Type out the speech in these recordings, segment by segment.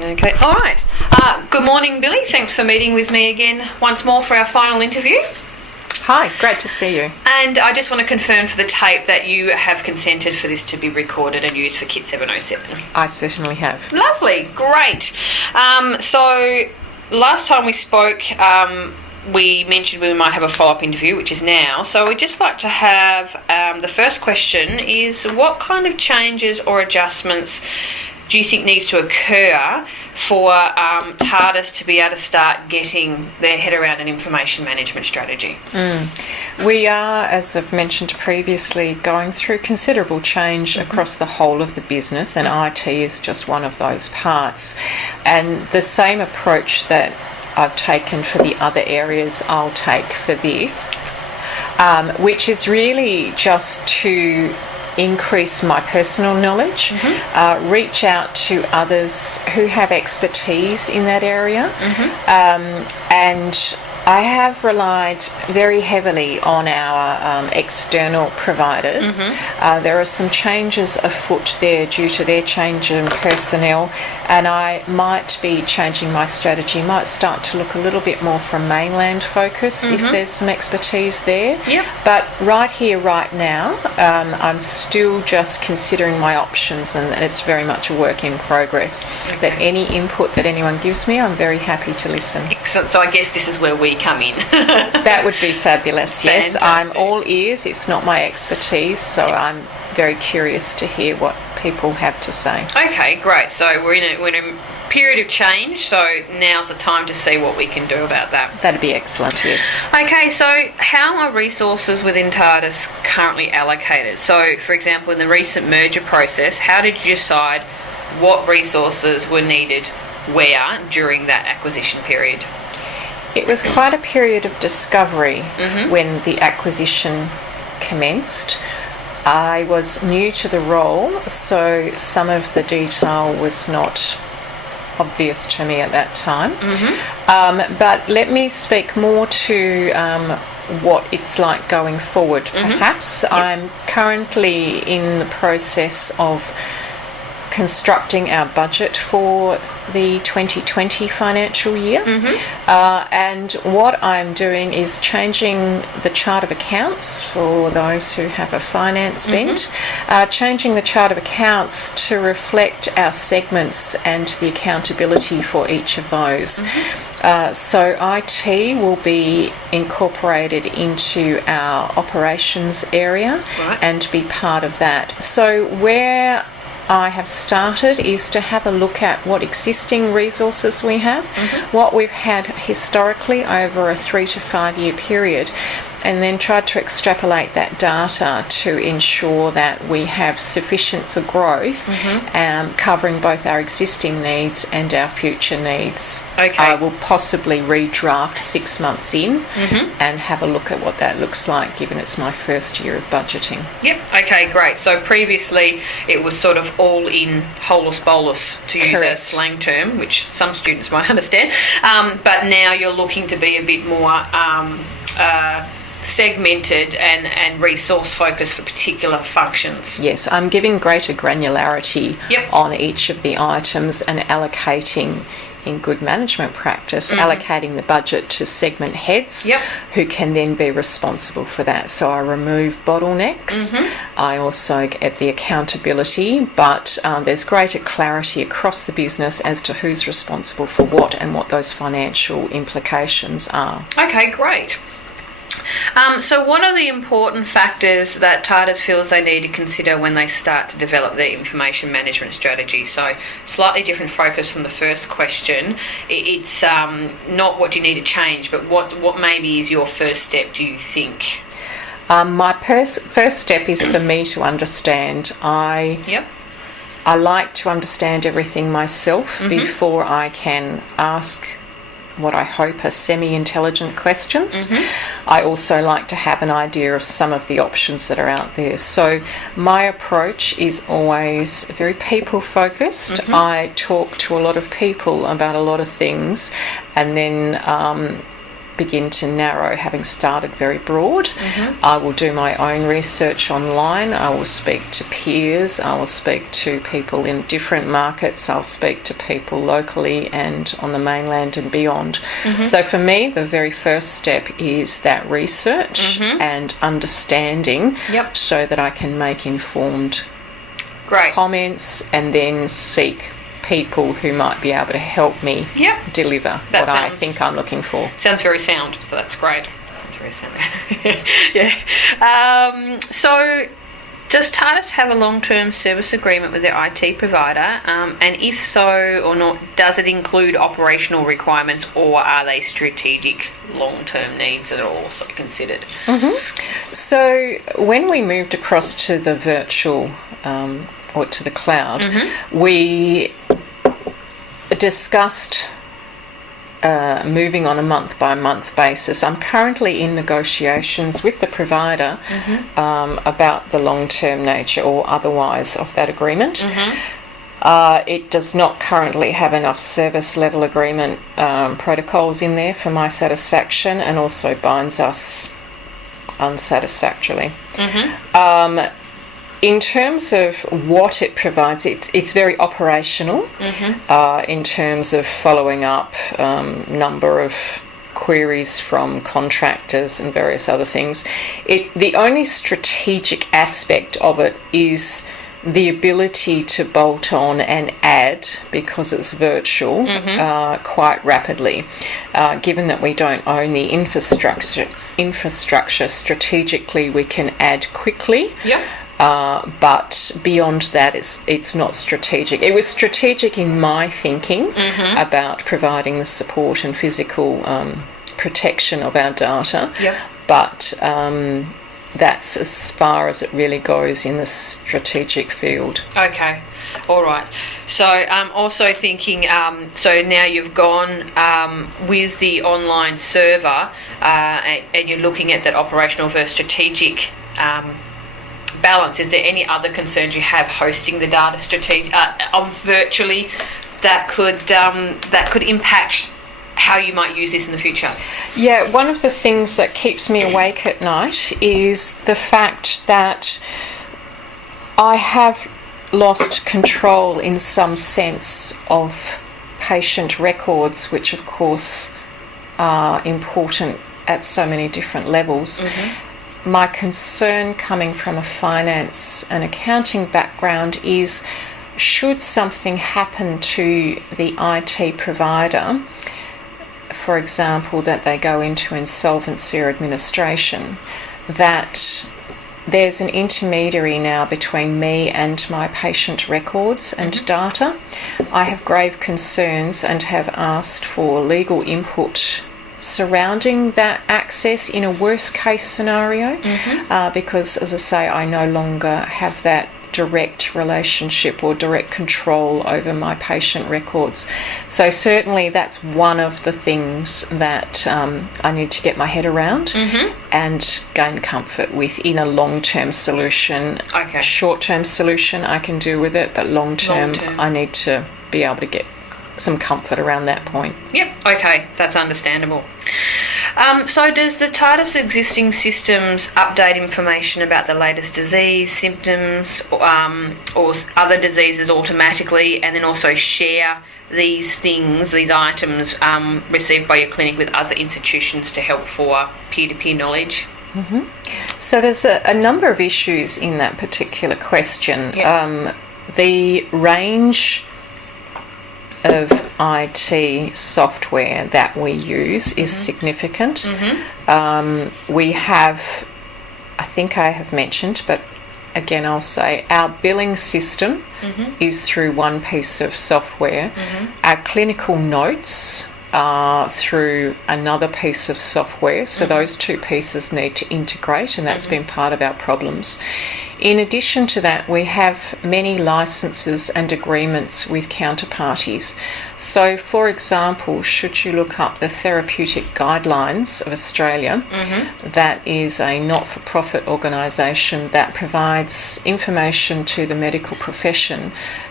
Okay, all right. Good morning, Billy. Thanks for meeting with me again once more for our final interview. Hi, great to see you. And I just want to confirm for the tape that you have consented for this to be recorded and used for Kit 707. I certainly have. Lovely, great. So last time we spoke, we mentioned we might have a follow-up interview, which is now. So we'd just like to have, the first question is, what kind of changes or adjustments do you think needs to occur for TARDIS to be able to start getting their head around an information management strategy? We are, as I've mentioned previously, going through considerable change across the whole of the business, and IT is just one of those parts. And the same approach that I've taken for the other areas, I'll take for this, which is really just to increase my personal knowledge, reach out to others who have expertise in that area, and I have relied very heavily on our external providers. There are some changes afoot there due to their change in personnel, and I might be changing my strategy, might start to look a little bit more from mainland focus if there's some expertise there. But right here, right now, I'm still just considering my options, and it's very much a work in progress. But any input that anyone gives me, I'm very happy to listen. Excellent. So I guess this is where we come in. That would be fabulous, yes. Fantastic. I'm all ears. It's not my expertise, so I'm very curious to hear what people have to say. Okay, great. So we're in a period of change, so now's the time to see what we can do about that. That'd be excellent, yes. Okay, so how are resources within TARDIS currently allocated? So, for example, in the recent merger process, how did you decide what resources were needed where during that acquisition period? It was quite a period of discovery when the acquisition commenced. I was new to the role, so some of the detail was not obvious to me at that time. But let me speak more to what it's like going forward, perhaps. I'm currently in the process of constructing our budget for the 2020 financial year, and what I'm doing is changing the chart of accounts for those who have a finance bent, changing the chart of accounts to reflect our segments and the accountability for each of those. So IT will be incorporated into our operations area and be part of that. So where I have started is to have a look at what existing resources we have, what we've had historically over a 3 to 5 year period, and then try to extrapolate that data to ensure that we have sufficient for growth, covering both our existing needs and our future needs. I will possibly redraft 6 months in and have a look at what that looks like, given it's my first year of budgeting. Okay, great. So previously it was sort of all in holus bolus, to use a slang term, which some students might understand, but now you're looking to be a bit more segmented and resource focused for particular functions. Yes, I'm giving greater granularity on each of the items and allocating, in good management practice, allocating the budget to segment heads who can then be responsible for that. So I remove bottlenecks. I also get the accountability, but there's greater clarity across the business as to who's responsible for what and what those financial implications are. Okay, great. So what are the important factors that TARDIS feels they need to consider when they start to develop their information management strategy? So slightly different focus from the first question. It's not what you need to change, but what maybe is your first step, do you think? My first step is for me to understand. I like to understand everything myself before I can ask what I hope are semi-intelligent questions. I also like to have an idea of some of the options that are out there. So my approach is always very people-focused. I talk to a lot of people about a lot of things, and then begin to narrow, having started very broad. I will do my own research online. I will speak to peers. I will speak to people in different markets. I'll speak to people locally and on the mainland and beyond. So for me, the very first step is that research and understanding, so that I can make informed comments and then seek people who might be able to help me deliver what I think I'm looking for. Sounds very sound, so that's great. Sounds very sound. Yeah. So, does TARDIS have a long-term service agreement with their IT provider? And if so or not, does it include operational requirements, or are they strategic long-term needs that are also considered? So, when we moved across to the virtual or to the cloud, we discussed moving on a month-by-month basis. I'm currently in negotiations with the provider about the long-term nature or otherwise of that agreement. It does not currently have enough service level agreement protocols in there for my satisfaction, and also binds us unsatisfactorily. In terms of what it provides, it's very operational in terms of following up number of queries from contractors and various other things. The only strategic aspect of it is the ability to bolt on and add, because it's virtual, quite rapidly. Given that we don't own the infrastructure, strategically we can add quickly. But beyond that, it's not strategic. It was strategic in my thinking about providing the support and physical protection of our data, but that's as far as it really goes in the strategic field. Okay, all right. So I'm also thinking, so now you've gone with the online server and you're looking at that operational versus strategic balance. Is there any other concerns you have hosting the data virtually that could impact how you might use this in the future? Yeah, one of the things that keeps me awake at night is the fact that I have lost control in some sense of patient records, which of course are important at so many different levels. My concern, coming from a finance and accounting background, is should something happen to the IT provider, for example, that they go into insolvency or administration, that there's an intermediary now between me and my patient records and data. I have grave concerns and have asked for legal input surrounding that access in a worst case scenario, because, as I say, I no longer have that direct relationship or direct control over my patient records. So certainly that's one of the things that I need to get my head around and gain comfort with in a long-term solution. A short-term solution I can do with it, but long-term I need to be able to get some comfort around that point. Okay, that's understandable. So does the TARDIS existing systems update information about the latest disease, symptoms, or other diseases automatically, and then also share these things, these items received by your clinic with other institutions to help for peer-to-peer knowledge? So there's a number of issues in that particular question. The range of IT software that we use is significant. We have, I think I have mentioned, but again I'll say, our billing system is through one piece of software. Our clinical notes are through another piece of software, so those two pieces need to integrate, and that's been part of our problems. In addition to that, we have many licenses and agreements with counterparties. So, for example, should you look up the Therapeutic Guidelines of Australia, that is a not-for-profit organisation that provides information to the medical profession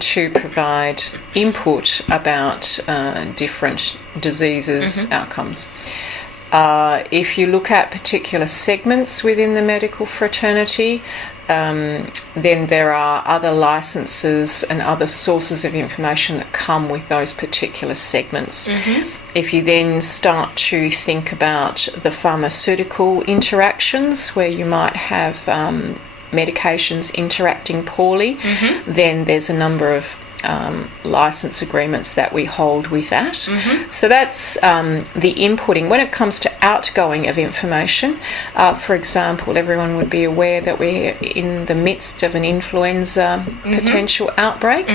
to provide input about different diseases, outcomes. If you look at particular segments within the medical fraternity, then there are other licenses and other sources of information that come with those particular segments. If you then start to think about the pharmaceutical interactions, where you might have medications interacting poorly, then there's a number of license agreements that we hold with that. So that's the inputting. When it comes to outgoing of information, for example, everyone would be aware that we're in the midst of an influenza potential outbreak.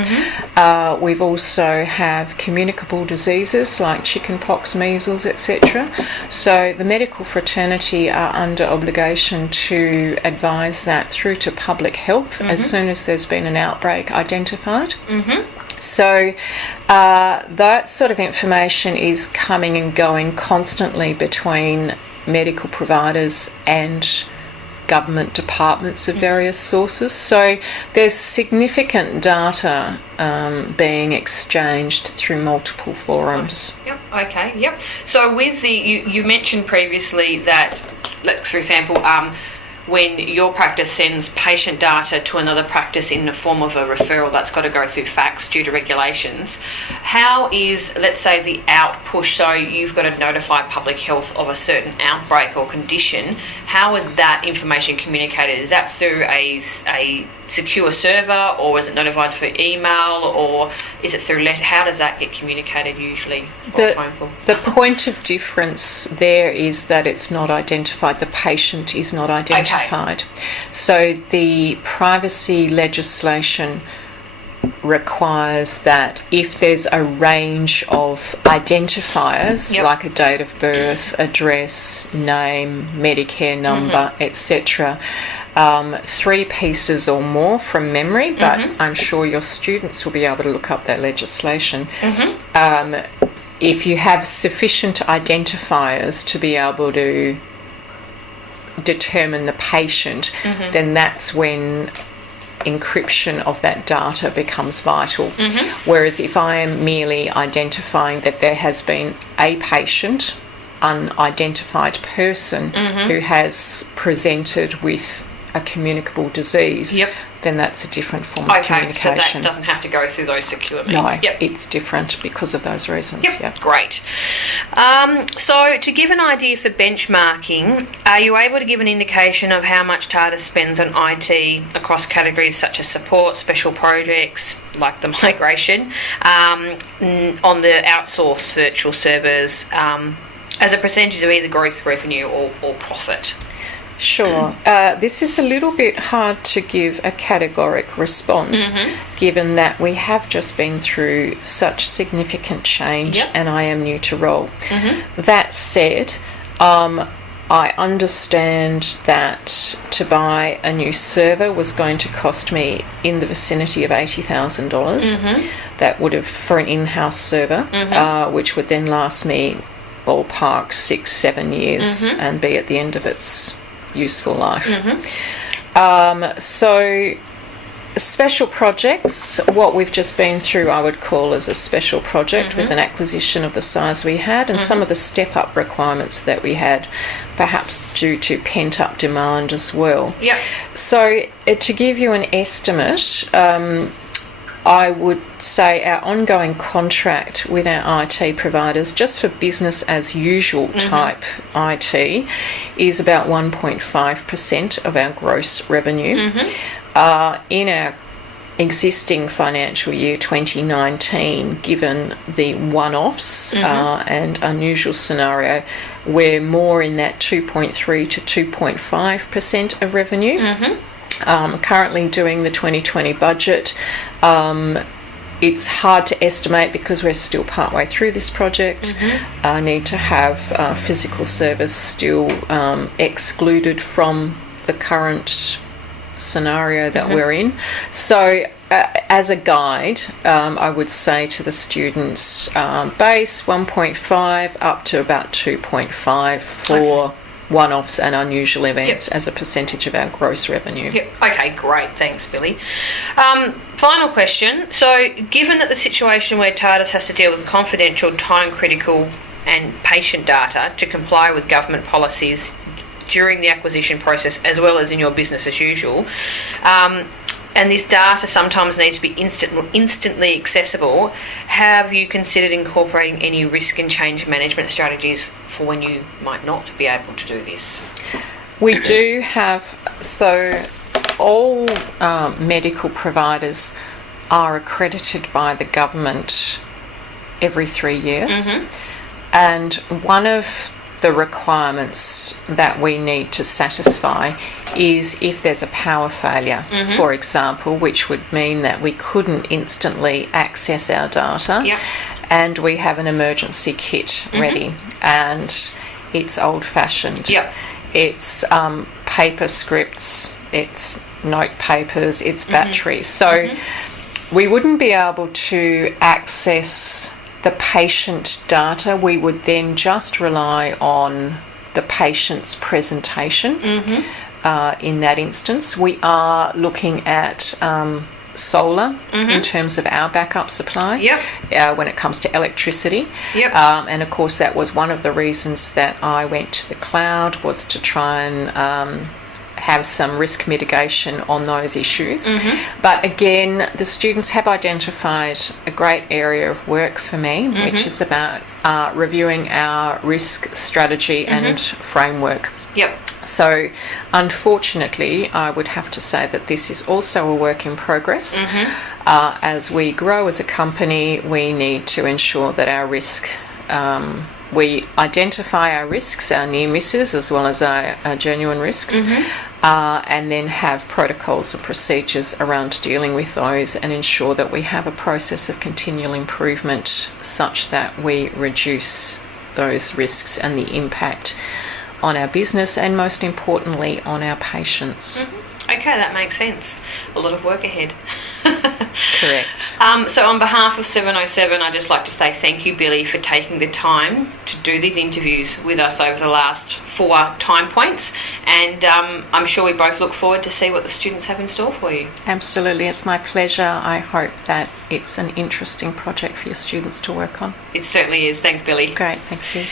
We've also have communicable diseases like chickenpox, measles, etc. So the medical fraternity are under obligation to advise that through to public health as soon as there's been an outbreak identified. So that sort of information is coming and going constantly between medical providers and government departments of various sources. So there's significant data being exchanged through multiple forums. Yep. So with you mentioned previously that, for example, when your practice sends patient data to another practice in the form of a referral, that's got to go through fax due to regulations. How is, let's say, the out push, so you've got to notify public health of a certain outbreak or condition, how is that information communicated? Is that through a secure server, or is it notified for email, or is it through letter? How does that get communicated usually? The point of difference there is that it's not identified. The patient is not identified. So the privacy legislation requires that if there's a range of identifiers, like a date of birth, address, name, Medicare number, etc., 3 pieces or more from memory, but I'm sure your students will be able to look up that legislation. If you have sufficient identifiers to be able to determine the patient, then that's when encryption of that data becomes vital. Whereas if I am merely identifying that there has been a patient, unidentified person, who has presented with a communicable disease, then that's a different form of communication. So that doesn't have to go through those secure means. No, it's different because of those reasons. Great. So to give an idea for benchmarking, are you able to give an indication of how much TARDIS spends on IT across categories such as support, special projects, like the migration, on the outsourced virtual servers, as a percentage of either growth, revenue or profit? Sure. This is a little bit hard to give a categoric response, given that we have just been through such significant change and I am new to role. That said, I understand that to buy a new server was going to cost me in the vicinity of $80,000. That would have, for an in-house server, which would then last me ballpark 6-7 years and be at the end of its useful life. So special projects, what we've just been through, I would call as a special project with an acquisition of the size we had, and some of the step-up requirements that we had, perhaps due to pent-up demand as well. So to give you an estimate, I would say our ongoing contract with our IT providers, just for business as usual type IT, is about 1.5% of our gross revenue. In our existing financial year 2019, given the one-offs and unusual scenario, we're more in that 2.3 to 2.5% of revenue. Currently doing the 2020 budget. It's hard to estimate because we're still partway through this project. I need to have physical service still excluded from the current scenario that we're in. So as a guide, I would say to the students, base 1.5 up to about 2.5 for one-offs and unusual events as a percentage of our gross revenue. Okay, great. Thanks, Billy. Final question. So, given that the situation where TARDIS has to deal with confidential, time-critical and patient data to comply with government policies during the acquisition process, as well as in your business as usual. And this data sometimes needs to be instantly accessible. Have you considered incorporating any risk and change management strategies for when you might not be able to do this? We do have, so all medical providers are accredited by the government every 3 years. And one of the requirements that we need to satisfy is if there's a power failure, for example, which would mean that we couldn't instantly access our data, and we have an emergency kit ready, and it's old-fashioned. It's paper scripts, it's note papers, it's batteries. So we wouldn't be able to access the patient data. We would then just rely on the patient's presentation. In that instance, we are looking at solar in terms of our backup supply when it comes to electricity. And of course, that was one of the reasons that I went to the cloud, was to try and have some risk mitigation on those issues. But again, the students have identified a great area of work for me, which is about reviewing our risk strategy and framework. So unfortunately, I would have to say that this is also a work in progress. As we grow as a company, we need to ensure that our risk, we identify our risks, our near misses, as well as our genuine risks, and then have protocols or procedures around dealing with those, and ensure that we have a process of continual improvement such that we reduce those risks and the impact on our business, and most importantly on our patients. Okay, that makes sense. A lot of work ahead. Correct. So on behalf of 707, I'd just like to say thank you, Billy, for taking the time to do these interviews with us over the last 4 time points, and I'm sure we both look forward to see what the students have in store for you. Absolutely, it's my pleasure. I hope that it's an interesting project for your students to work on. It certainly is. Thanks, Billy. Great, thank you.